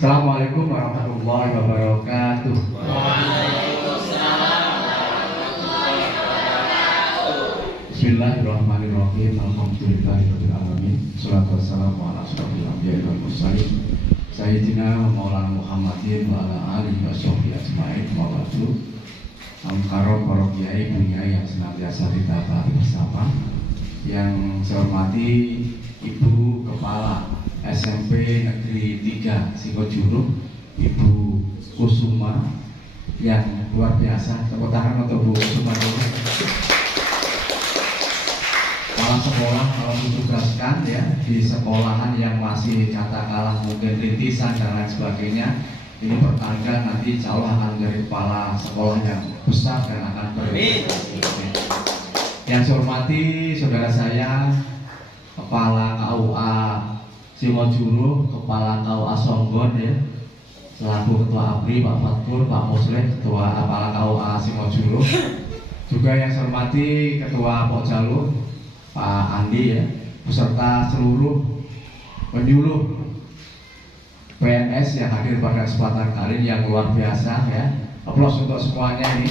Assalamualaikum warahmatullahi wabarakatuh. Bismillahirrahmanirrahim. Alhamdulillahirabbil alamin. Shalatu wassalamu ala asyrofil anbiya'i wal mursalin sayyidina Maulana Muhammadin wa ala alihi washabbihi ajmain. Wa ba'du. Amkaro para kiai bunyai yang senantiasa kita taati bersama. Yang saya hormati Ibu Kepala SMP Negeri 3 Singojuru, Ibu Kusuma, yang luar biasa. Tepuk tangan untuk Bu Kusuma dulu. Kepala sekolah kalau ditugaskan ya di sekolahan yang masih katakanlah mungkin rintisan dan lain sebagainya, ini pertanda nanti insya Allah akan menjadi kepala sekolah yang besar dan akan berprestasi. Yang saya hormati saudara saya Kepala KUA Singojuru, Kepala KUA Songgon ya, selaku Ketua APRI Pak Fatkur, Pak Muslim, Ketua Kepala KUA Singojuru. Juga yang saya hormati Ketua Pokjalu Pak Andi ya, beserta seluruh penyuluh PNS yang hadir pada kesempatan kali ini yang luar biasa ya. Aplaus untuk semuanya ini.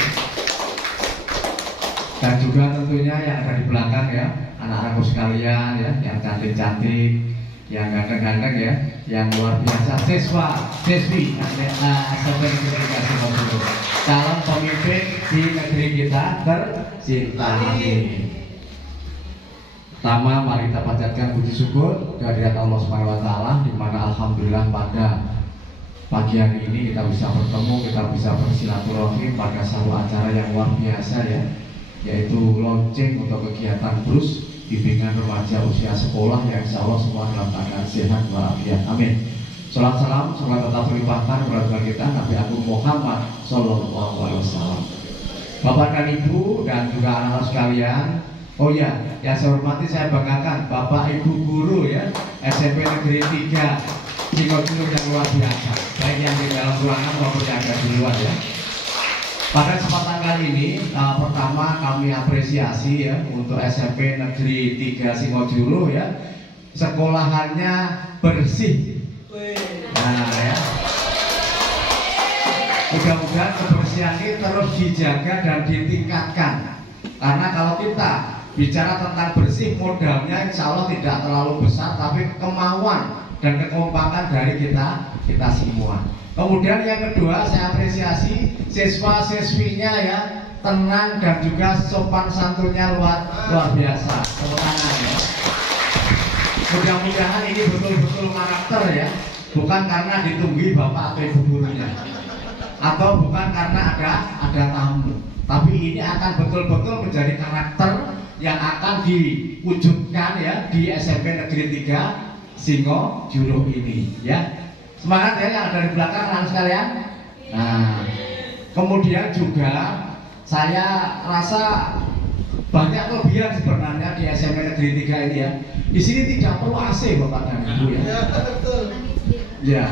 Dan juga tentunya yang ada di belakang ya, anak-anakku sekalian ya, yang cantik-cantik, yang ganteng-ganteng ya, yang luar biasa, siswi SMP Negeri 3 Singojuru, calon pemimpin di negeri kita tercinta. Pertama, mari kita panjatkan puji syukur kehadirat Allah Subhanahu wa taala, di mana alhamdulillah pada pagi hari ini kita bisa bertemu, kita bisa bersilaturahmi pada satu acara yang luar biasa ya, yaitu launching untuk kegiatan BRUS bimbingan remaja usia sekolah yang insya Allah semua dalam keadaan sehat walafiat. Amin. Salam semoga tetap terlimpahkan kepada kita Nabi Agung Muhammad Sallallahu Alaihi Wasallam. Bapak dan Ibu dan juga anak-anak sekalian, oh ya, yang saya hormati saya banggakan Bapak Ibu guru ya SMP Negeri 3 Singojuru yang luar biasa, baik yang di dalam ruangan maupun yang ada di luar ya. Pada kesempatan kali ini, pertama kami apresiasi ya untuk SMP Negeri 3 Singojuru ya, sekolahannya bersih. Nah ya, mudah-mudahan kebersihan ini terus dijaga dan ditingkatkan. Karena kalau kita bicara tentang bersih, modalnya insya Allah tidak terlalu besar, tapi kemauan dan kekompakan dari kita semua. Kemudian yang kedua, saya apresiasi siswa-siswinya ya, tenang dan juga sopan santunnya luar biasa. Tepuk tangan ya. Mudah-mudahan ini betul-betul karakter ya, bukan karena ditunggui bapak atau ibu gurunya, atau bukan karena ada tamu, tapi ini akan betul-betul menjadi karakter yang akan diwujudkan ya di SMP Negeri 3 Singojuru ini ya. Semangat ya yang ada di belakang anak sekalian. Nah, kemudian juga saya rasa banyak kelebihan sebenarnya di SMP Negeri 3 ini ya. Di sini tidak perlu AC Bapak dan Ibu ya. Ya,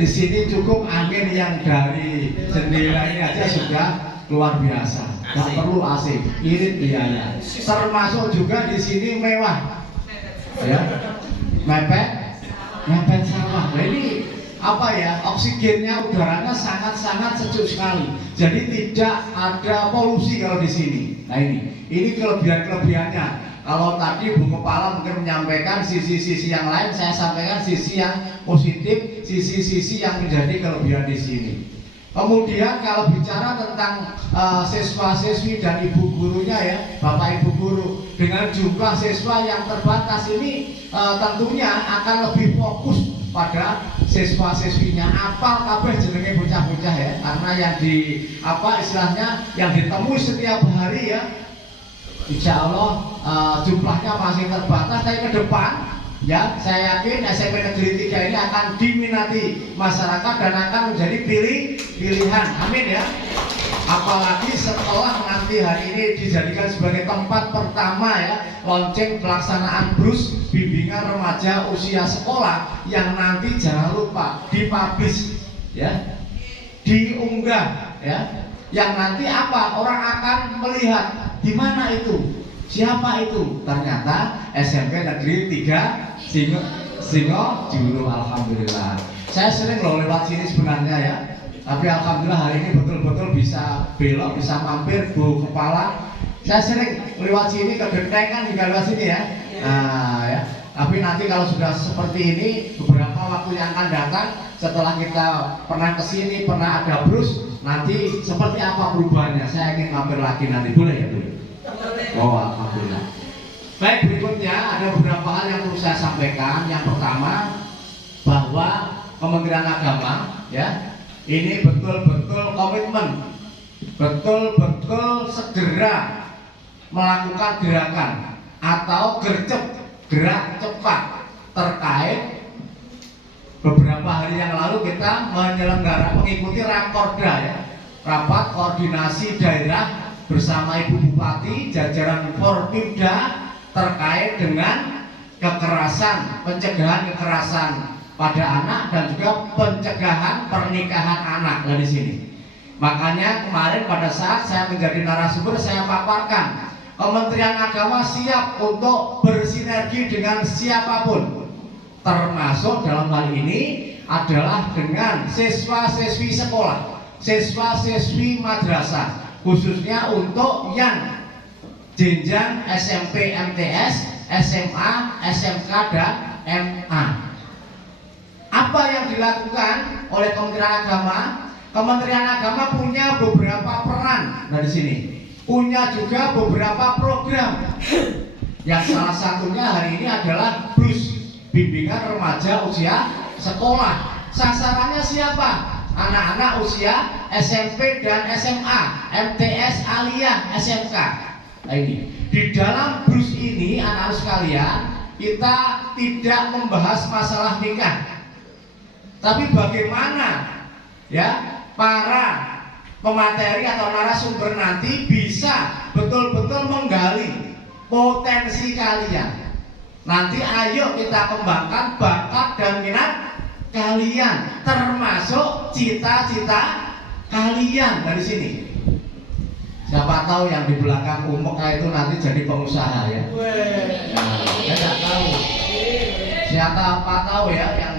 di sini cukup angin yang dari jendela ini aja sudah luar biasa. Tidak perlu AC, irit biaya. Termasuk juga di sini mewah. Ya, mepet sawah. Nah, ini apa ya, oksigennya, udaranya sangat-sangat sejuk sekali. Jadi tidak ada polusi kalau di sini. Nah ini kelebihannya. Kalau tadi Bu Kepala mungkin menyampaikan sisi-sisi yang lain, saya sampaikan sisi yang positif, sisi-sisi yang menjadi kelebihan di sini. Kemudian kalau bicara tentang siswa-siswi dan ibu gurunya ya, Bapak Ibu guru, dengan jumlah siswa yang terbatas ini tentunya akan lebih fokus pada siswa-siswinya. Apal kabeh jenenge bocah-bocah ya, karena yang di apa istilahnya yang ditemui setiap hari ya, insya Allah jumlahnya masih terbatas. Tapi ke depan ya, saya yakin SMP Negeri 3 ini akan diminati masyarakat dan akan menjadi pilihan. Amin ya. Apalagi setelah nanti hari ini dijadikan sebagai tempat pertama ya launching pelaksanaan BRUS bimbingan remaja usia sekolah, yang nanti jangan lupa dipublish ya, diunggah ya, yang nanti apa, orang akan melihat di mana itu, siapa itu, ternyata SMP Negeri 3 Singojuru, alhamdulillah. Saya sering loh lewat sini sebenarnya ya. Tapi alhamdulillah hari ini betul-betul bisa belok, bisa mampir Bu Kepala. Saya sering lewat sini ke Genteng kan juga lewat sini ya. Nah ya. Tapi nanti kalau sudah seperti ini beberapa waktu yang akan datang setelah kita pernah kesini, pernah ada brus, nanti seperti apa perubahannya? Saya ingin mampir lagi nanti, boleh ya Bu? Oh alhamdulillah. Baik, berikutnya ada beberapa hal yang perlu saya sampaikan. Yang pertama bahwa Kementerian Agama ya ini betul-betul komitmen, betul-betul segera melakukan gerakan atau gercep, gerak cepat terkait beberapa hari yang lalu kita mengikuti Rakorda ya, rapat koordinasi daerah bersama Ibu Bupati, jajaran Forpimda terkait dengan kekerasan, pencegahan kekerasan pada anak dan juga pencegahan pernikahan anak dari sini. Makanya kemarin pada saat saya menjadi narasumber saya paparkan Kementerian Agama siap untuk bersinergi dengan siapapun, termasuk dalam hal ini adalah dengan siswa-siswi sekolah, siswa-siswi madrasah, khususnya untuk yang jenjang SMP, MTS, SMA, SMK, dan MA. Apa yang dilakukan oleh Kementerian Agama? Kementerian Agama punya beberapa peran dari sini, punya juga beberapa program. Yang salah satunya hari ini adalah BRUS, bimbingan remaja usia sekolah. Sasarannya siapa? Anak-anak usia SMP dan SMA, MTS, aliyah, SMK. Nah ini di dalam BRUS ini anak-anak sekalian, kita tidak membahas masalah nikah, tapi bagaimana ya para pemateri atau narasumber nanti bisa betul-betul menggali potensi kalian. Nanti ayo kita kembangkan bakat dan minat kalian, termasuk cita-cita kalian dari sini. Siapa tahu yang di belakang Umeka itu nanti jadi pengusaha ya. Nah, saya tidak tahu. Siapa tahu ya yang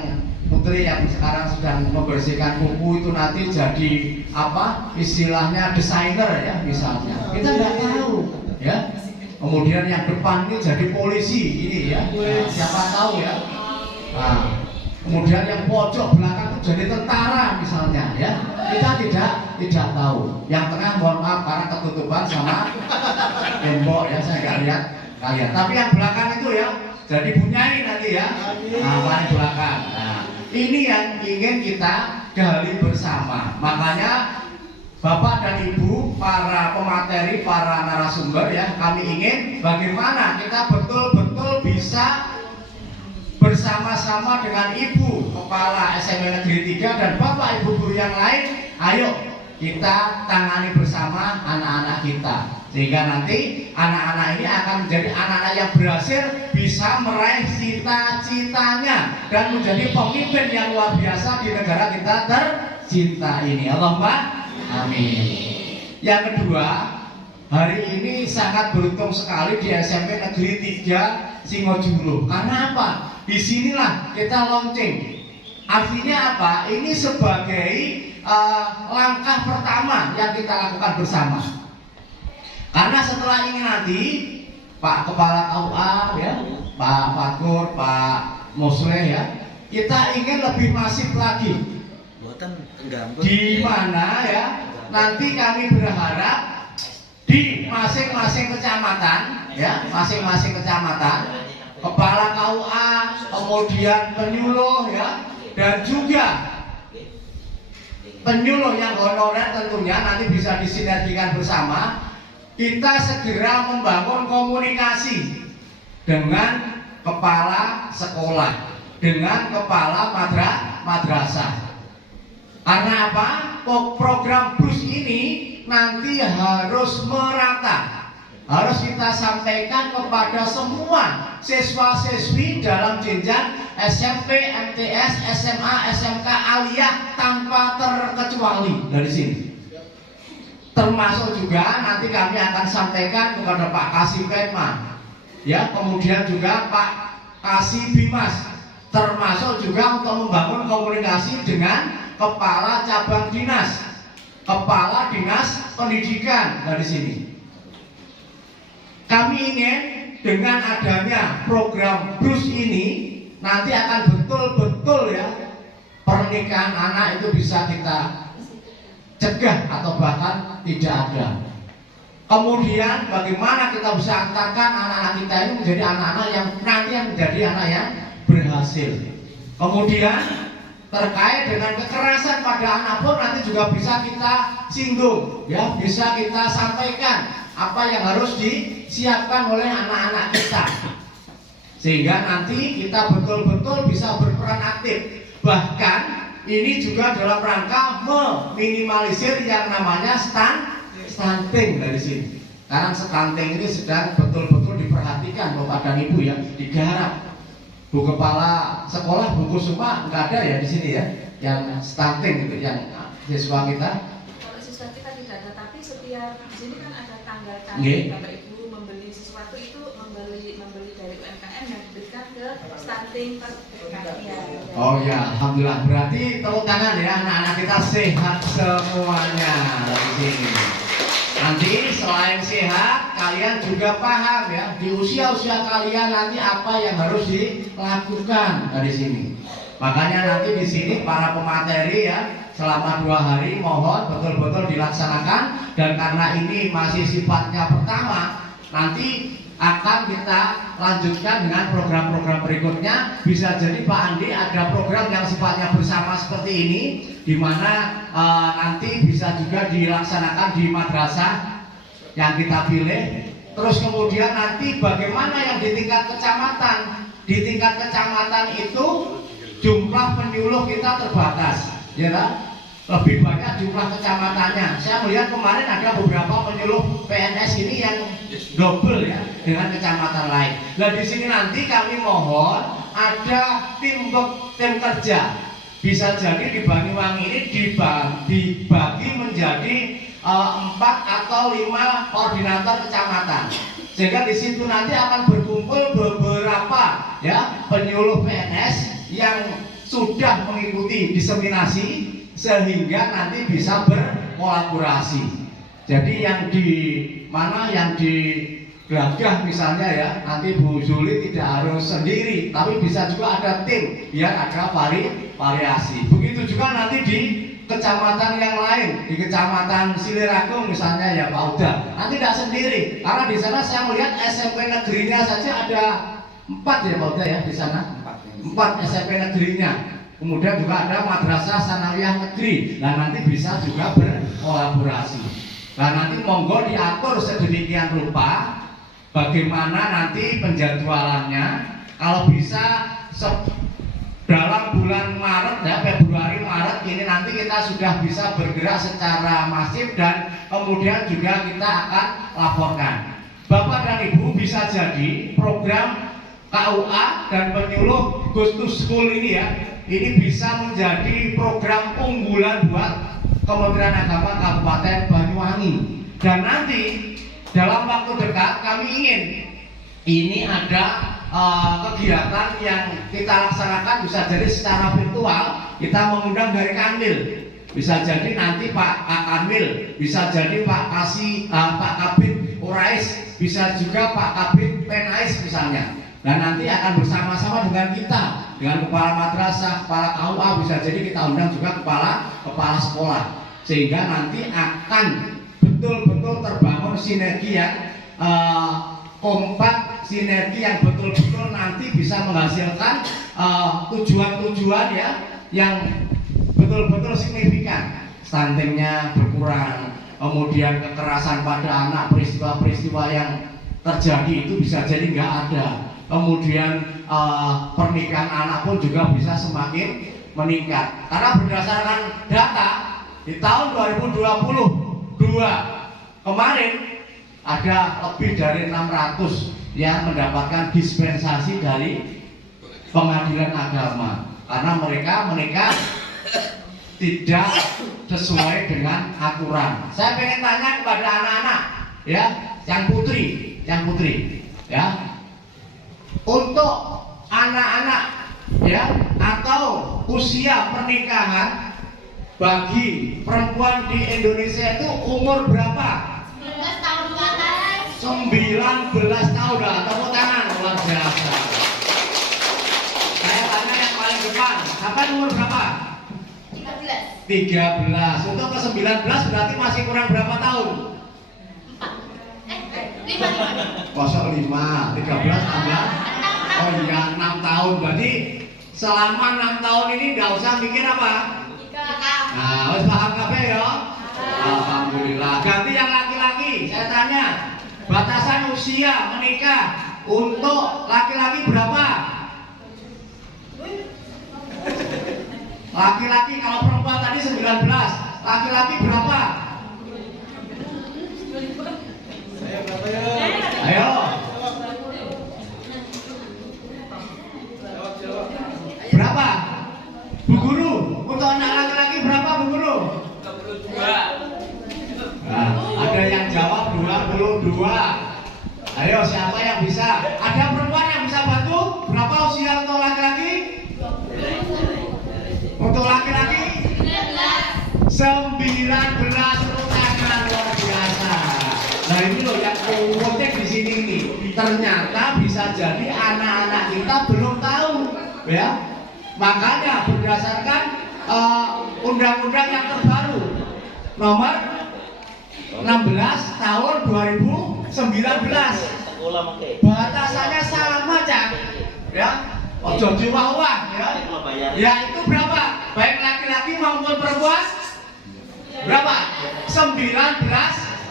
putri yang sekarang sedang membersihkan buku itu nanti jadi apa istilahnya desainer ya misalnya. Kita tidak tahu ya. Kemudian yang depan ini jadi polisi ini ya. Nah, siapa tahu ya. Nah, kemudian yang pojok belakang itu jadi tentara misalnya ya. Kita tidak tahu. Yang tengah mohon maaf karena ketutupan sama tembok ya, saya nggak lihat kalian. Tapi yang belakang itu ya jadi bunyai nanti ya. Nah, paling belakang. Nah, ini yang ingin kita gali bersama. Makanya Bapak dan Ibu, para pemateri, para narasumber ya, kami ingin bagaimana kita betul-betul bisa bersama-sama dengan Ibu Kepala SMP Negeri 3 dan Bapak Ibu guru yang lain, ayo kita tangani bersama anak-anak kita, sehingga nanti anak-anak ini akan menjadi anak-anak yang berhasil bisa meraih cita-citanya dan menjadi pemimpin yang luar biasa di negara kita tercinta ini. Allahumma amin. Yang kedua, hari ini sangat beruntung sekali di SMP Negeri 3 Singojuru. Karena apa? Disinilah kita launching. Artinya apa? Ini sebagai langkah pertama yang kita lakukan bersama. Karena setelah ini nanti Pak Kepala KUA ya, Pak Fatur, Pak Mosleh ya, kita ingin lebih masif lagi. Di mana ya? Nanti kami berharap di masing-masing kecamatan ya, masing-masing kecamatan Kepala KUA, kemudian penyuluh ya, dan juga penyuluh yang honorer tentunya nanti bisa disinergikan bersama. Kita segera membangun komunikasi dengan kepala sekolah, dengan kepala madrasah. Karena apa? Program BRUS ini nanti harus merata, harus kita sampaikan kepada semua siswa-siswi dalam jenjang SMP, MTS, SMA, SMK, aliyah tanpa terkecuali dari sini. Termasuk juga nanti kami akan sampaikan kepada Pak Kasih Penma, ya, kemudian juga Pak Kasih Bimas, termasuk juga untuk membangun komunikasi dengan kepala cabang dinas, kepala dinas pendidikan dari sini. Kami ingin dengan adanya program BRUS ini nanti akan betul-betul ya pernikahan anak itu bisa kita cegah atau bahkan tidak ada. Kemudian bagaimana kita bisa antarkan anak-anak kita ini menjadi anak-anak yang nanti menjadi anak yang berhasil. Kemudian terkait dengan kekerasan pada anak pun nanti juga bisa kita singgung, ya, bisa kita sampaikan apa yang harus disiapkan oleh anak-anak kita, sehingga nanti kita betul-betul bisa berperan aktif. Bahkan ini juga dalam rangka meminimalisir yang namanya stunting dari sini. Karena stunting ini sedang betul-betul diperhatikan Bapak dan Ibu ya, digarap. Bu Kepala Sekolah, Bu Kusuma nggak ada ya di sini ya, yang stunting itu yang siswa kita. Kalau siswa kita tidak ada, tapi setiap di sini kan ada tanggal-tanggal Bapak Ibu membeli sesuatu itu membeli dari UMKM dan diberikan ke stunting terdekatnya. Oh ya, alhamdulillah. Berarti tepuk tangan ya, anak-anak kita sehat semuanya di sini. Nanti selain sehat, kalian juga paham ya di usia-usia kalian nanti apa yang harus dilakukan dari sini. Makanya nanti di sini para pemateri ya selama 2 hari mohon betul-betul dilaksanakan, dan karena ini masih sifatnya pertama, nanti akan kita lanjutkan dengan program-program berikutnya. Bisa jadi Pak Andi ada program yang sifatnya bersama seperti ini, di mana nanti bisa juga dilaksanakan di madrasah yang kita pilih. Terus kemudian nanti bagaimana yang di tingkat kecamatan. Di tingkat kecamatan itu jumlah penyuluh kita terbatas, ya kan? Lebih banyak jumlah kecamatannya. Saya melihat kemarin ada beberapa penyuluh PNS ini yang double ya dengan kecamatan lain. Nah di sini nanti kami mohon ada tim kerja. Bisa jadi di Banyuwangi ini dibagi menjadi 4 atau 5 koordinator kecamatan. Sehingga di situ nanti akan berkumpul beberapa ya penyuluh PNS yang sudah mengikuti diseminasi, sehingga nanti bisa berkolaborasi. Jadi yang di mana yang di Gelagah misalnya ya, nanti Bu Zuli tidak harus sendiri, tapi bisa juga ada tim biar ada variasi. Begitu juga nanti di kecamatan yang lain, di kecamatan Siliragung misalnya ya Pak Uda, nanti tidak sendiri, karena di sana saya melihat SMP negerinya saja ada 4 ya Pak Uda ya di sana, 4 SMP negerinya. Kemudian juga ada madrasah sanawiyah negeri. Nah nanti bisa juga berkolaborasi. Nah nanti monggo diatur sedemikian rupa bagaimana nanti penjadwalannya. Kalau bisa dalam bulan Maret ya, Februari Maret ini nanti kita sudah bisa bergerak secara masif, dan kemudian juga kita akan laporkan. Bapak dan Ibu, bisa jadi program KUA dan penyuluh Ghost to School ini ya, ini bisa menjadi program unggulan buat Kementerian Agama Kabupaten Banyuwangi. Dan nanti dalam waktu dekat kami ingin ini ada kegiatan yang kita laksanakan, bisa jadi secara virtual. Kita mengundang dari Kanwil, bisa jadi nanti Pak Kanwil, bisa jadi Pak Kabid Urais, bisa juga Pak Kabid Penais misalnya. Dan nanti akan bersama-sama dengan kita, dengan kepala madrasah, kepala KUA, bisa jadi kita undang juga kepala sekolah, sehingga nanti akan betul-betul terbangun sinergi yang kompak, sinergi yang betul-betul nanti bisa menghasilkan tujuan-tujuan ya yang betul-betul signifikan. Stuntingnya berkurang, kemudian kekerasan pada anak, peristiwa-peristiwa yang terjadi itu bisa jadi nggak ada. Kemudian pernikahan anak pun juga bisa semakin meningkat. Karena berdasarkan data di tahun 2022 kemarin ada lebih dari 600 yang mendapatkan dispensasi dari pengadilan agama karena mereka menikah tidak sesuai dengan aturan. Saya pengen tanya kepada anak-anak ya, yang putri ya, untuk anak-anak ya, atau usia pernikahan bagi perempuan di Indonesia itu umur berapa? 19 tahun ke atas. 19 tahun. Dah, tepuk tangan, luar biasa. Saya tanya yang paling depan, sampai umur berapa? 13. 13. Untuk ke 19 berarti masih kurang berapa tahun? 5. Kosong 5, 13 tambah. Oh iya, 6 tahun. Berarti selama 6 tahun ini nggak usah mikir apa? Nah, harus paham kabeh ya? Alhamdulillah. Ganti yang laki-laki. Saya tanya, batasan usia menikah untuk laki-laki berapa? Laki-laki, kalau perempuan tadi 19, laki-laki berapa? Ayo. Berapa? Bu Guru, untuk anak laki-laki berapa Bu Guru? 22. Nah, ada yang jawab 22. Ayo, siapa yang bisa? Ada perempuan yang bisa bantu? Berapa usia untuk laki-laki? Untuk laki-laki? 19. Tepuk tangan, luar biasa. Nah ini loh yang unik di sini ini. Ternyata bisa jadi anak-anak kita belum tahu, ya. Makanya berdasarkan undang-undang yang terbaru nomor 16 tahun 2019, batasannya sama, Cak, ya. Ojo diwah-wah, ya. Ya itu berapa? Baik laki-laki maupun perempuan? Berapa? 19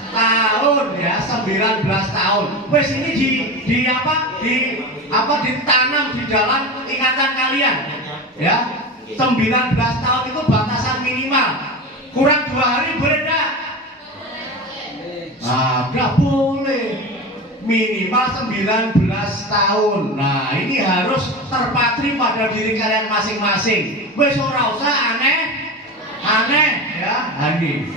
tahun, ya. 19 tahun. Wes ini ditanam di dalam ingatan kalian, ya. 19 tahun itu batasan minimal. Kurang 2 hari boleh enggak? Enggak boleh. Minimal 19 tahun. Nah, ini harus terpatri pada diri kalian masing-masing. Wes ora usah aneh, ya. Ini.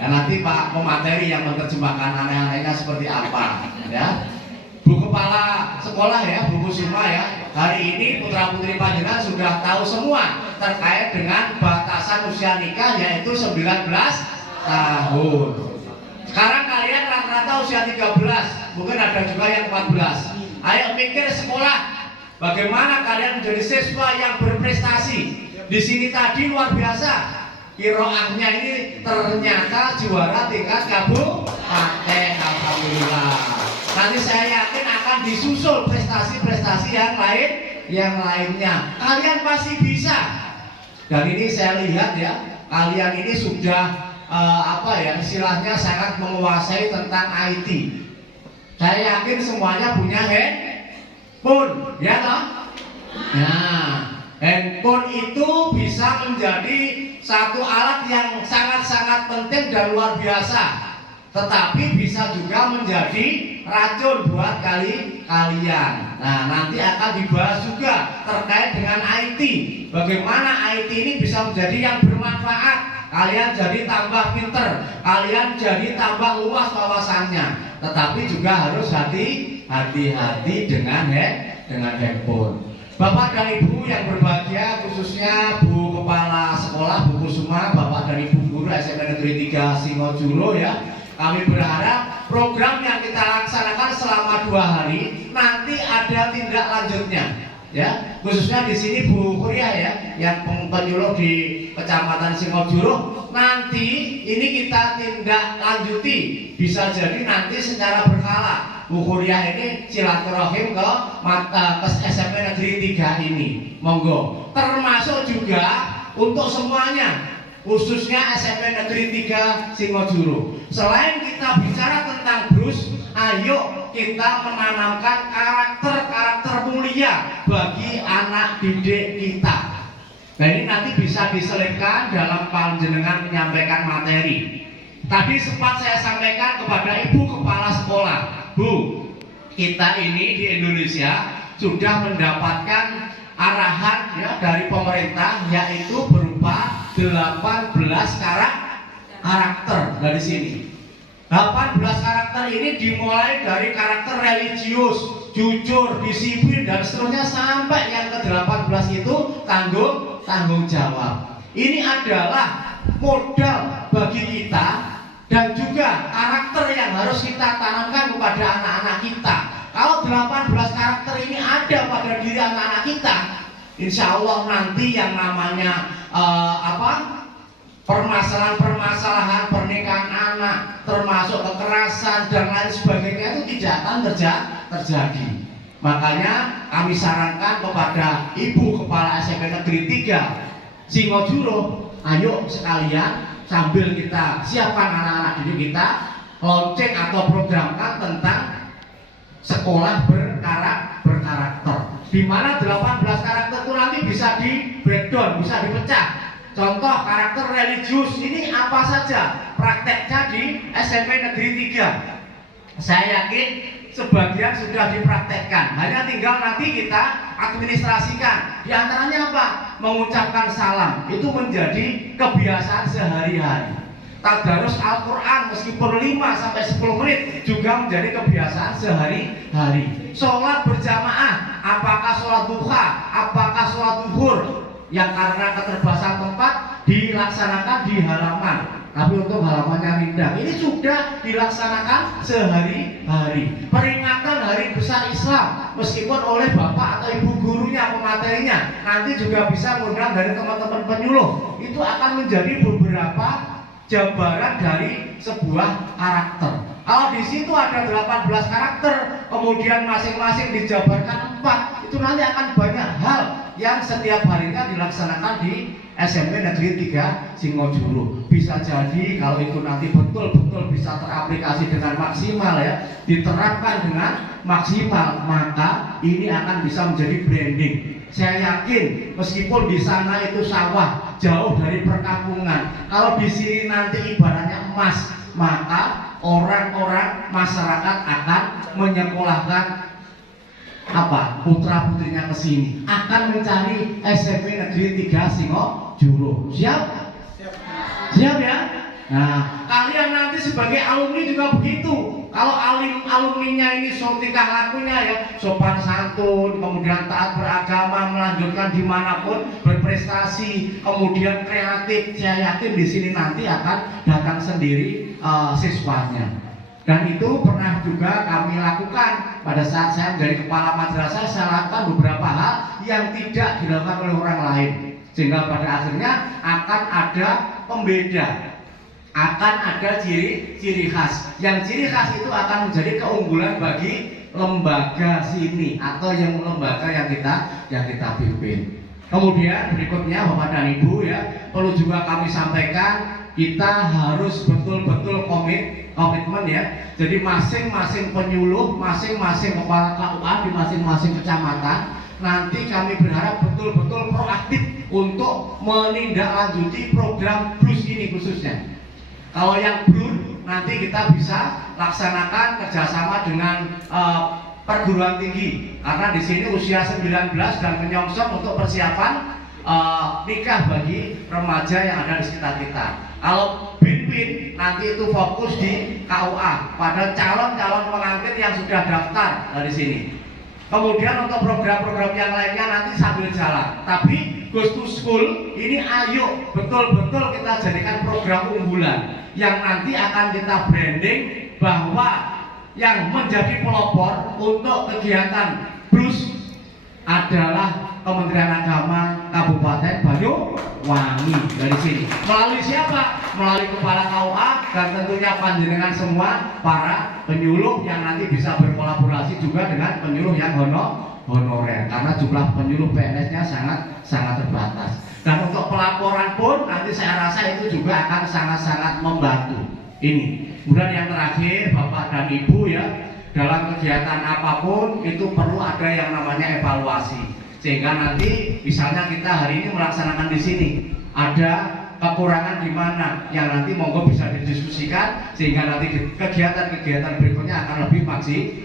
Ya, nanti Pak pemateri yang menerjemahkan aneh-anehnya seperti apa, ya. Bu Kepala Sekolah, ya, Bu Kusuma, ya. Hari ini putra-putri panjenengan sudah tahu semua terkait dengan batasan usia nikah, yaitu 19 tahun. Sekarang kalian rata-rata usia 13, mungkin ada juga yang 14. Ayo mikir sekolah, bagaimana kalian menjadi siswa yang berprestasi. Di sini tadi luar biasa, kiroahnya ini ternyata juara tingkat kabupaten. Alhamdulillah. Nanti saya yakin akan disusul prestasi-prestasi yang lainnya. Kalian pasti bisa. Dan ini saya lihat, ya, kalian ini sudah istilahnya sangat menguasai tentang IT. Saya yakin semuanya punya handphone, ya toh? Nah, handphone itu bisa menjadi satu alat yang sangat-sangat penting dan luar biasa. Tetapi bisa juga menjadi racun buat kalian. Nah, nanti akan dibahas juga terkait dengan IT. Bagaimana IT ini bisa menjadi yang bermanfaat. Kalian jadi tambah pinter, kalian jadi tambah luas wawasannya. Tetapi juga harus hati-hati dengan handphone. Bapak dan Ibu yang berbahagia, khususnya Bu Kepala Sekolah, Bu Kusuma, Bapak dan Ibu Guru SMP Negeri 3 Singojuru, ya. Kami berharap program yang kita laksanakan selama 2 hari nanti ada tindak lanjutnya, ya. Khususnya di sini Bu Kuria, ya, yang penyuluh di Kecamatan Singojuru. Nanti ini kita tindak lanjuti, bisa jadi nanti secara berkala. Bu Kuria ini silaturahim ke SMP Negeri 3 ini, monggo. Termasuk juga untuk semuanya, khususnya SMP Negeri 3 Singojuru. Selain kita bicara tentang BRUS, ayo kita menanamkan karakter mulia bagi anak didik kita. Nah, ini nanti bisa diselipkan dalam panjenengan menyampaikan materi. Tadi sempat saya sampaikan kepada Ibu Kepala Sekolah, Bu, kita ini di Indonesia sudah mendapatkan arahan, ya, dari pemerintah, yaitu berupa 18 karakter dari sini. 18 karakter ini dimulai dari karakter religius, jujur, disiplin dan seterusnya sampai yang ke-18 itu tanggung jawab. Ini adalah modal bagi kita dan juga karakter yang harus kita tanamkan kepada anak-anak kita. Kalau 18 karakter ini ada pada diri anak-anak kita, insya Allah nanti yang namanya permasalahan pernikahan anak, termasuk kekerasan dan lain sebagainya itu tidak akan terjadi. Makanya kami sarankan kepada Ibu Kepala SMP Negeri 3 Singojuru, ayo sekalian sambil kita siapkan anak-anak didik kita, launching atau programkan tentang sekolah berkarakter, di mana 18 karakter itu nanti bisa di breakdown, bisa dipecah. Contoh karakter religius ini apa saja prakteknya di SMP Negeri 3. Saya yakin sebagian sudah dipraktekkan, hanya tinggal nanti kita administrasikan. Di antaranya apa? Mengucapkan salam, itu menjadi kebiasaan sehari-hari. Tadarus Al-Quran meskipun 5-10 menit juga menjadi kebiasaan sehari-hari. Sholat berjamaah, apakah sholat duha, apakah sholat zuhur, yang karena keterbatasan tempat dilaksanakan di halaman, tapi untuk halamannya rindang, ini sudah dilaksanakan sehari-hari. Peringatan Hari Besar Islam meskipun oleh bapak atau ibu gurunya, pematerinya, nanti juga bisa mengundang dari teman-teman penyuluh. Itu akan menjadi beberapa jabaran dari sebuah karakter. Kalau di situ ada 18 karakter, kemudian masing-masing dijabarkan 4, itu nanti akan banyak hal yang setiap harinya dilaksanakan di SMP Negeri 3 Singojuru. Bisa jadi kalau itu nanti betul-betul bisa teraplikasi dengan maksimal ya, diterapkan dengan maksimal, maka ini akan bisa menjadi branding. Saya yakin meskipun di sana itu sawah, jauh dari perkampungan, kalau di sini nanti ibaratnya emas, maka orang-orang masyarakat akan menyekolahkan putra putrinya ke sini, akan mencari SMP Negeri 3 Singojuru. Siap? Siap ya? Nah, kalian nanti sebagai alumni juga begitu. Kalau alumninya ini tingkah lakunya ya sopan santun, kemudian taat beragama, melanjutkan dimanapun, berprestasi, kemudian kreatif, saya yakin di sini nanti akan datang sendiri siswanya. Dan itu pernah juga kami lakukan pada saat saya menjadi kepala madrasah. Saya lakukan beberapa hal yang tidak dilakukan oleh orang lain, sehingga pada akhirnya akan ada pembeda, akan ada ciri khas. Yang ciri khas itu akan menjadi keunggulan bagi lembaga sini atau yang lembaga yang kita pimpin. Kemudian berikutnya Bapak dan Ibu ya, perlu juga kami sampaikan, kita harus betul-betul komitmen ya. Jadi masing-masing penyuluh, masing-masing kepala KUA di masing-masing kecamatan, nanti kami berharap betul-betul proaktif untuk menindaklanjuti program BRUS ini khususnya. Kalau yang BRUS nanti kita bisa laksanakan kerjasama dengan perguruan tinggi, karena di sini usia 19 dan menyongsong untuk persiapan nikah bagi remaja yang ada di sekitar kita. Kalau BIN nanti itu fokus di KUA pada calon-calon pengantin yang sudah daftar dari sini. Kemudian untuk program-program yang lainnya nanti sambil jalan. Tapi Goes to School ini ayo betul-betul kita jadikan program unggulan yang nanti akan kita branding bahwa yang menjadi pelopor untuk kegiatan BRUS adalah Kementerian Agama Kabupaten Banyuwangi dari sini. Melalui siapa? Melalui kepala KUA dan tentunya panjenengan semua para penyuluh yang nanti bisa berkolaborasi juga dengan penyuluh yang honorer, karena jumlah penyuluh PNS-nya sangat terbatas. Dan untuk pelaporan pun nanti saya rasa itu juga akan sangat-sangat membantu. Ini. Kemudian yang terakhir Bapak dan Ibu ya, dalam kegiatan apapun itu perlu ada yang namanya evaluasi. Sehingga nanti misalnya kita hari ini melaksanakan di sini, ada kekurangan di mana yang nanti monggo bisa didiskusikan sehingga nanti kegiatan-kegiatan berikutnya akan lebih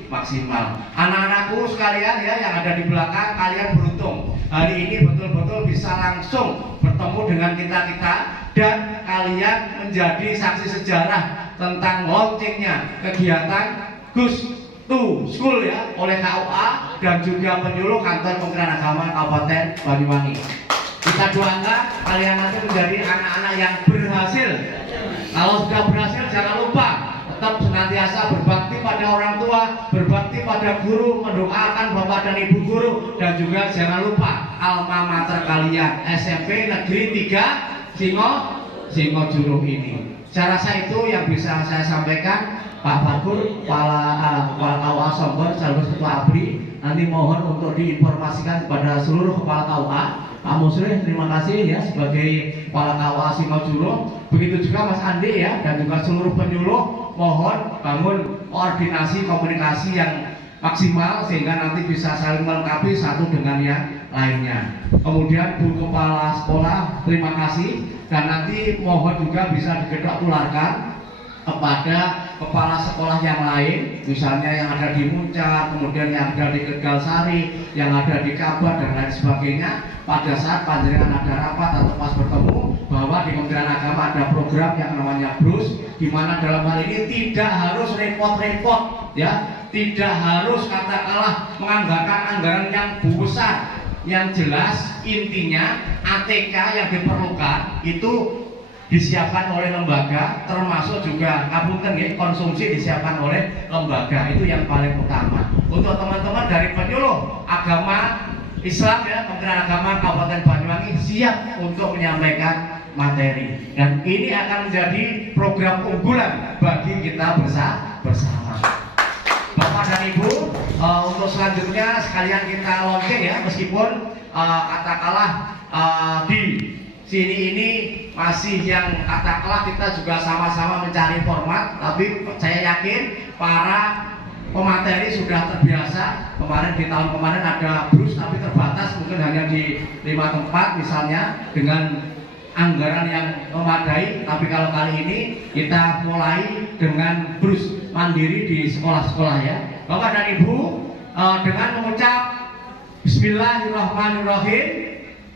maksimal. Anak-anakku sekalian ya yang ada di belakang, kalian beruntung hari ini betul-betul bisa langsung bertemu dengan kita dan kalian menjadi saksi sejarah tentang launchingnya kegiatan GUS to School ya oleh KUA dan juga penyuluh kantor Kementerian Agama Kabupaten Banyuwangi. Kita doakan kalian nanti menjadi anak-anak yang berhasil. Kalau sudah berhasil jangan lupa tetap senantiasa berbakti pada orang tua, berbakti pada guru, mendoakan bapak dan ibu guru, dan juga jangan lupa alma mater kalian SMP Negeri 3 Singojuru ini. Saya rasa itu yang bisa saya sampaikan. Pak Bakur, Kepala KUA Sombor, sekaligus Ketua ABRI, nanti mohon untuk diinformasikan kepada seluruh Kepala KUA. Pak Musri, terima kasih ya sebagai Kepala KUA Singojuru. Begitu juga Mas Andi ya, dan juga seluruh penyuluh, mohon bangun koordinasi komunikasi yang maksimal sehingga nanti bisa saling melengkapi satu dengan yang lainnya. Kemudian Bu Kepala Sekolah, terima kasih, dan nanti mohon juga bisa digedok tularkan kepada kepala sekolah yang lain, misalnya yang ada di Muncak, kemudian yang ada di Tegalsari, yang ada di Kabar dan lain sebagainya. Pada saat panjenengan ada rapat atau pas bertemu, bahwa di Kementerian Agama ada program yang namanya BRUS, di mana dalam hal ini tidak harus repot-repot, ya, tidak harus katakanlah menganggarkan anggaran yang besar. Yang jelas intinya ATK yang diperlukan itu disiapkan oleh lembaga, termasuk juga ngapunten ya, konsumsi disiapkan oleh lembaga. Itu yang paling utama. Untuk teman-teman dari penyuluh agama Islam ya, Kementerian Agama Kabupaten Banyuwangi siap untuk menyampaikan materi, dan ini akan menjadi program unggulan bagi kita bersama. Bapak dan Ibu, untuk selanjutnya sekalian kita launching ya, meskipun katakanlah di sini ini masih yang katakanlah kita juga sama-sama mencari format, tapi saya yakin para pemateri sudah terbiasa. Kemarin di tahun kemarin ada BRUS tapi terbatas, mungkin hanya di 5 tempat misalnya dengan anggaran yang memadai. Tapi kalau kali ini kita mulai dengan BRUS mandiri di sekolah-sekolah ya. Bapak dan Ibu, dengan mengucap Bismillahirrahmanirrahim,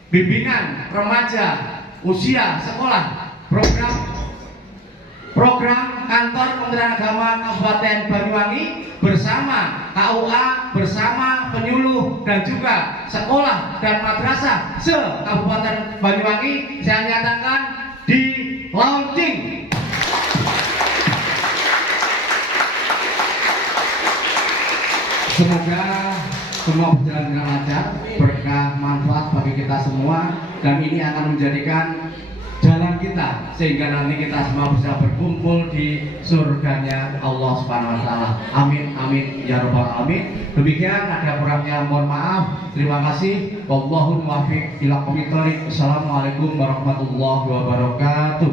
bimbingan remaja usia sekolah program kantor Kementerian Agama Kabupaten Banyuwangi bersama KUA, bersama penyuluh dan juga sekolah dan madrasah se-Kabupaten Banyuwangi saya nyatakan di launching. Semoga semua berjalan dengan lancar, berkah manfaat bagi kita semua, dan ini akan menjadikan jalan kita sehingga nanti kita semua bisa berkumpul di surganya Allah Subhanahu wa taala. Amin amin ya rabbal alamin. Demikian, ada kurangnya mohon maaf. Terima kasih. Wallahul muwaffiq ila aqwamit thoriq. Assalamualaikum warahmatullahi wabarakatuh.